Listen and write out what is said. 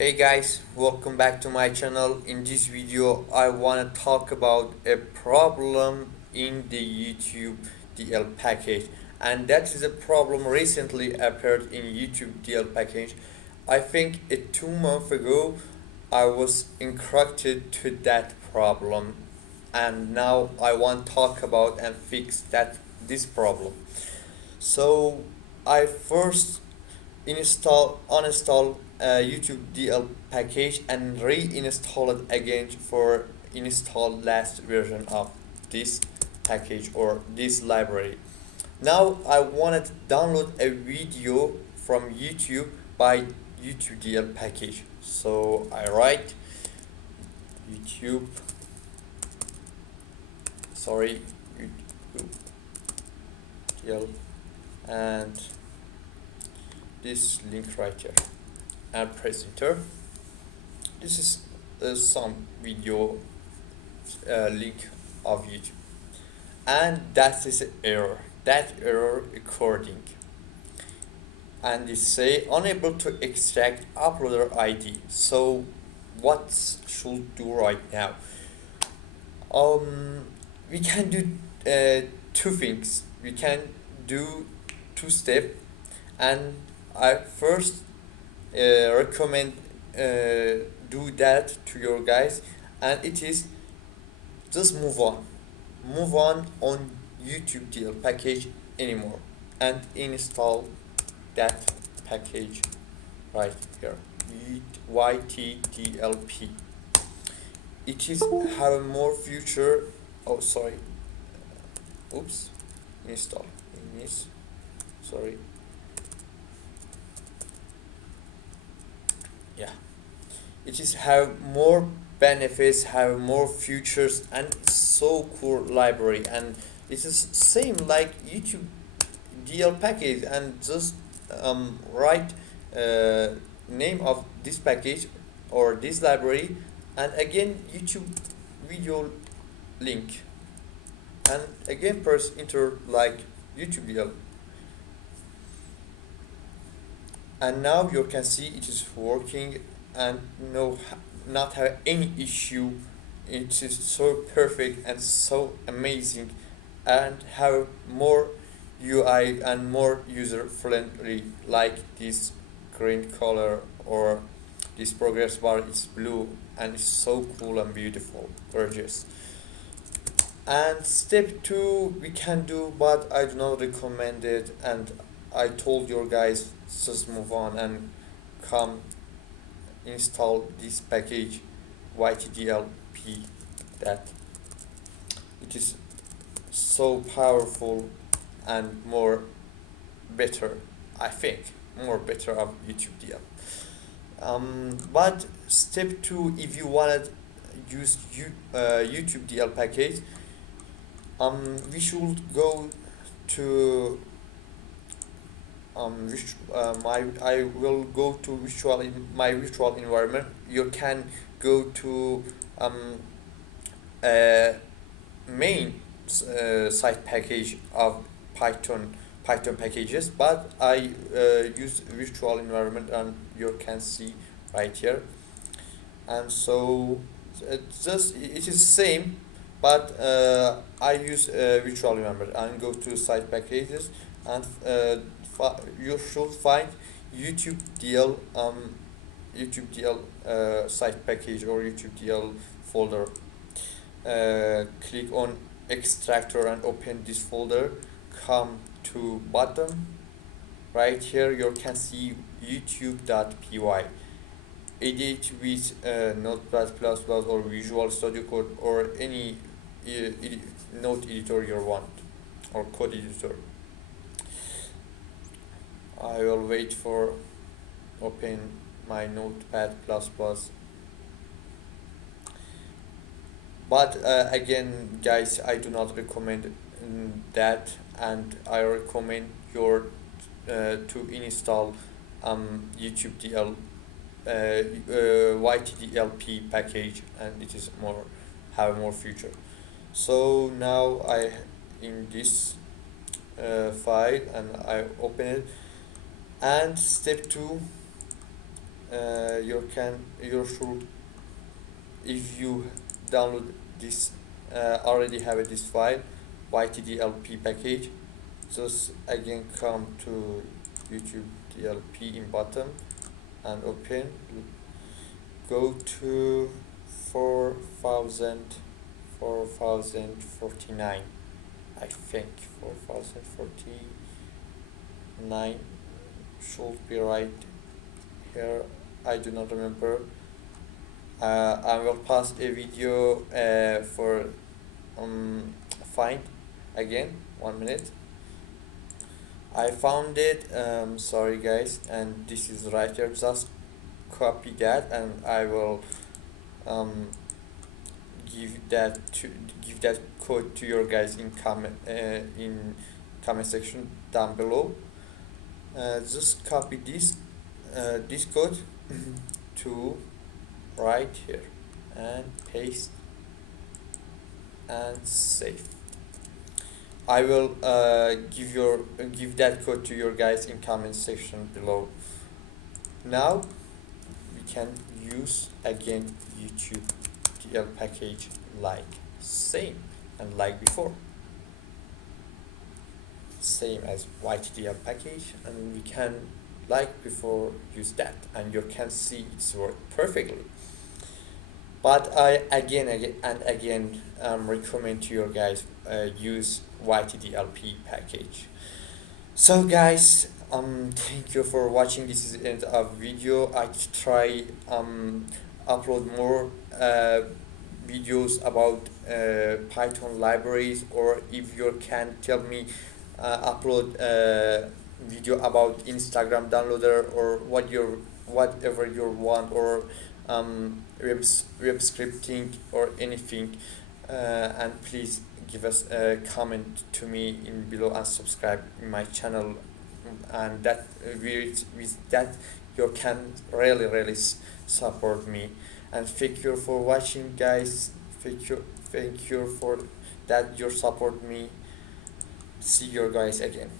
Hey guys, welcome back to my channel. In this video I want to talk about a problem in the YouTube DL package, and that is a problem recently appeared in YouTube DL package. I think 2 months ago I was instructed to that problem, and now I want to talk about and fix this problem. So I first uninstall YouTube DL package and reinstall it again for install last version of this package or this library. Now I want to download a video from YouTube by YouTube DL package. So I write YouTube, sorry, YouTube DL, and this link right here, and press enter. This is some video link of YouTube, and that is an error. That error recording, and it say unable to extract uploader ID. So what should do right now? We can do two things. We can do two step, and I first recommend do that to your guys, and it is just move on YouTube DL package anymore, and install that package right here, YTDLP. It is have more future. Oh, sorry. Oops. Install. Sorry. Yeah, it is have more benefits, have more features, and so cool library, and it is same like YouTube DL package, and just write name of this package or this library, and again YouTube video link, and again press enter like YouTube DL, and now you can see it is working, and no, not have any issue. It is so perfect and so amazing, and have more UI and more user friendly, like this green color, or this progress bar is blue, and it's so cool and beautiful, gorgeous. And step two we can do, but I do not recommend it, and I told your guys just move on and come install this package YTDLP, that it is so powerful and more better, I think more better of YouTube DL. But step two, if you want to use YouTube DL package, we should go to I will go to my virtual environment. You can go to uh, main site package of Python packages, but I use virtual environment, and you can see right here. And so just it is same, but I use virtual environment and go to site packages, and you should find YouTube DL site package or YouTube DL folder. Click on extractor and open this folder. Come to bottom right here, you can see youtube.py. Edit with Notepad++ or Visual Studio Code, or any note editor you want, or code editor. I will wait for open my Notepad++. But again guys, I do not recommend that, and I recommend your to install YouTube DL YTDLP package, and it is more have more feature. So now I in this file, and I open it, and step 2, you should, if you download this, already have this file YTDLP package, just again come to YouTube DLP in bottom and open, go to 4049, I think 4049 should be right here, I do not remember. I will pass a video for find again, 1 minute. I found it, sorry guys, and this is right here, just copy that and I will um, give that code to your guys in comment section down below. Just copy this code to right here and paste and save. I will give that code to your guys in comment section below. Now we can use again YouTube TL package like same and like before, same as YTDL package, and we can like before use that and you can see it's work perfectly. But I again recommend to your guys use YTDLP package. So guys, thank you for watching. This is the end of video. I try upload more videos about Python libraries, or if you can tell me upload video about Instagram downloader or whatever you want, or web scripting or anything, and please give us a comment to me in below and subscribe in my channel, and that with that you can really support me. And thank you for watching guys, thank you for that you support me. See you guys again.